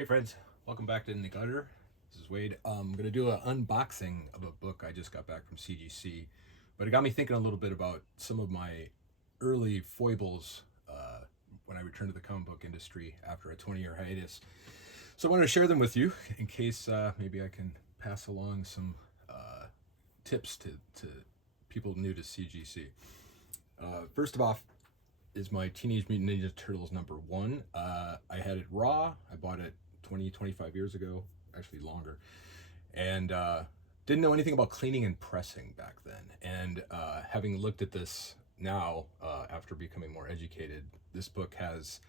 Hey friends, welcome back to In the Gutter. This is Wade. I'm going to do an unboxing of a book I just got back from CGC, but it got me thinking a little bit about some of my early foibles when I returned to the comic book industry after a 20-year hiatus. So I wanted to share them with you in case maybe I can pass along some tips to people new to CGC. First of all, is my Teenage Mutant Ninja Turtles #1. I had it raw. I bought it 25 years ago, actually longer, and didn't know anything about cleaning and pressing back then. And having looked at this now, after becoming more educated, this book has,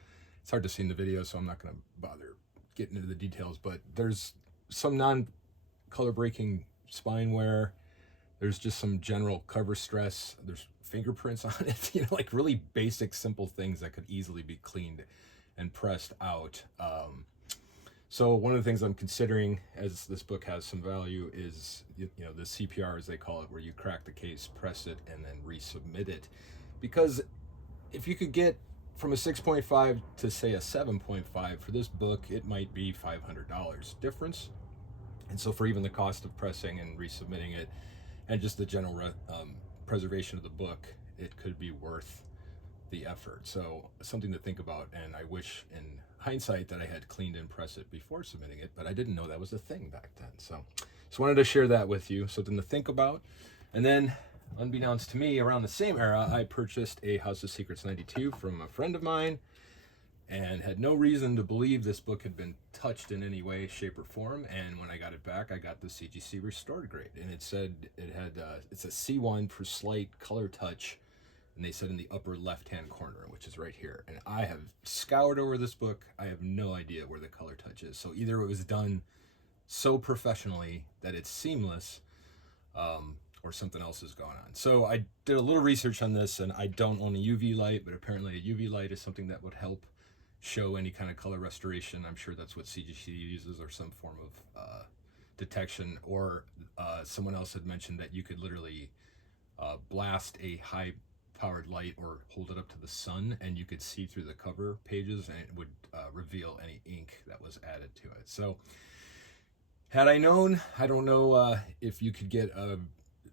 it's hard to see in the video, so I'm not going to bother getting into the details, but there's some non-color breaking spine wear. There's just some general cover stress. There's fingerprints on it, like really basic, simple things that could easily be cleaned and pressed out. So one of the things I'm considering, as this book has some value, is the CPR, as they call it, where you crack the case, press it, and then resubmit it. Because if you could get from a 6.5 to say a 7.5 for this book, it might be $500 difference. And so for even the cost of pressing and resubmitting it, and just the general preservation of the book, it could be worth the effort. So something to think about, and I wish in hindsight that I had cleaned and pressed it before submitting it, but I didn't know that was a thing back then. So just wanted to share that with you, something to think about. And then, unbeknownst to me, around the same era, I purchased a House of Secrets 92 from a friend of mine, and had no reason to believe this book had been touched in any way, shape, or form. And when I got it back, I got the CGC restored grade, and it said it had it's a C1 for slight color touch, and they said in the upper left-hand corner, which is right here. And I have scoured over this book. I have no idea where the color touch is. So either it was done so professionally that it's seamless, or something else is going on. So I did a little research on this, and I don't own a UV light, but apparently a UV light is something that would help show any kind of color restoration. I'm sure that's what CGC uses, or some form of detection. Or someone else had mentioned that you could literally blast a high powered light or hold it up to the sun, and you could see through the cover pages, and it would reveal any ink that was added to it. So had I known, I don't know if you could get a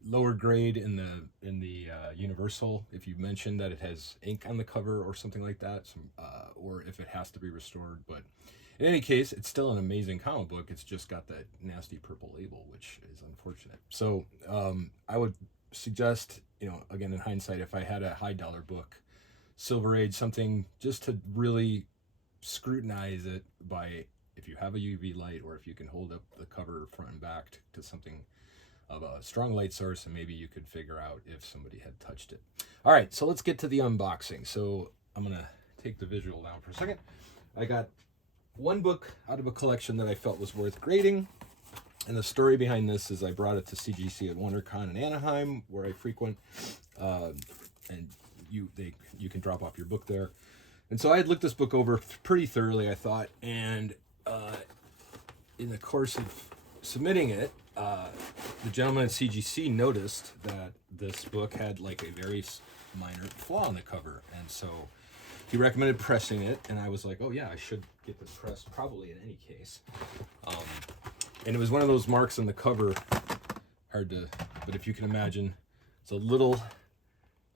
lower grade in the Universal if you mentioned that it has ink on the cover or something like that, or if it has to be restored. But in any case, it's still an amazing comic book. It's just got that nasty purple label, which is unfortunate. So I would suggest, again, in hindsight, if I had a high dollar book, Silver Age, something just to really scrutinize it by, if you have a UV light, or if you can hold up the cover front and back to something of a strong light source, and maybe you could figure out if somebody had touched it. All right, so let's get to the unboxing. So I'm gonna take the visual down for a second. I got one book out of a collection that I felt was worth grading, and the story behind this is I brought it to CGC at WonderCon in Anaheim, where I frequent, and you can drop off your book there. And so I had looked this book over pretty thoroughly, I thought, and in the course of submitting it, the gentleman at CGC noticed that this book had like a very minor flaw in the cover, and so he recommended pressing it, and I was like, oh yeah, I should get this pressed probably in any case. And it was one of those marks on the cover, hard to, but if you can imagine, it's a little,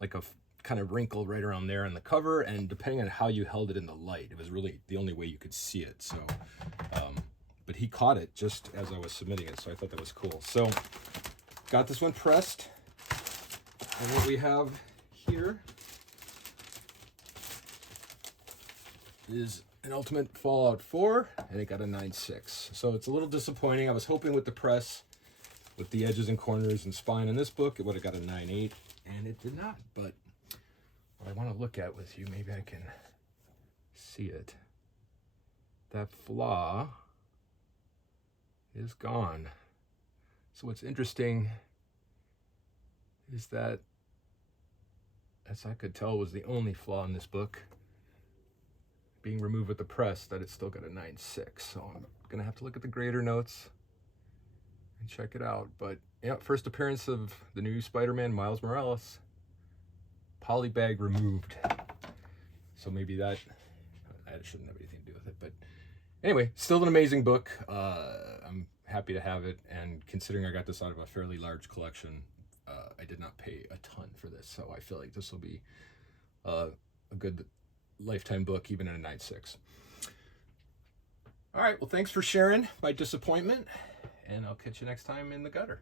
like a kind of wrinkle right around there on the cover, and depending on how you held it in the light, it was really the only way you could see it. So but he caught it just as I was submitting it, so I thought that was cool. So got this one pressed, and what we have here is an Ultimate Fallout 4, and it got a 9.6. So it's a little disappointing. I was hoping with the press, with the edges and corners and spine in this book, it would have got a 9.8, and it did not. But what I want to look at with you, maybe I can see it. That flaw is gone. So what's interesting is that, as I could tell, was the only flaw in this book being removed with the press, that it's still got a 9.6. So I'm gonna have to look at the grader notes and check it out. But yeah, first appearance of the new Spider-Man, Miles Morales. Polybag removed. So maybe that shouldn't have anything to do with it, but Anyway, still an amazing book. I'm happy to have it, and considering I got this out of a fairly large collection, I did not pay a ton for this, so I feel like this will be a good lifetime book, even at a 9.6. All right, well, thanks for sharing my disappointment, and I'll catch you next time in the gutter.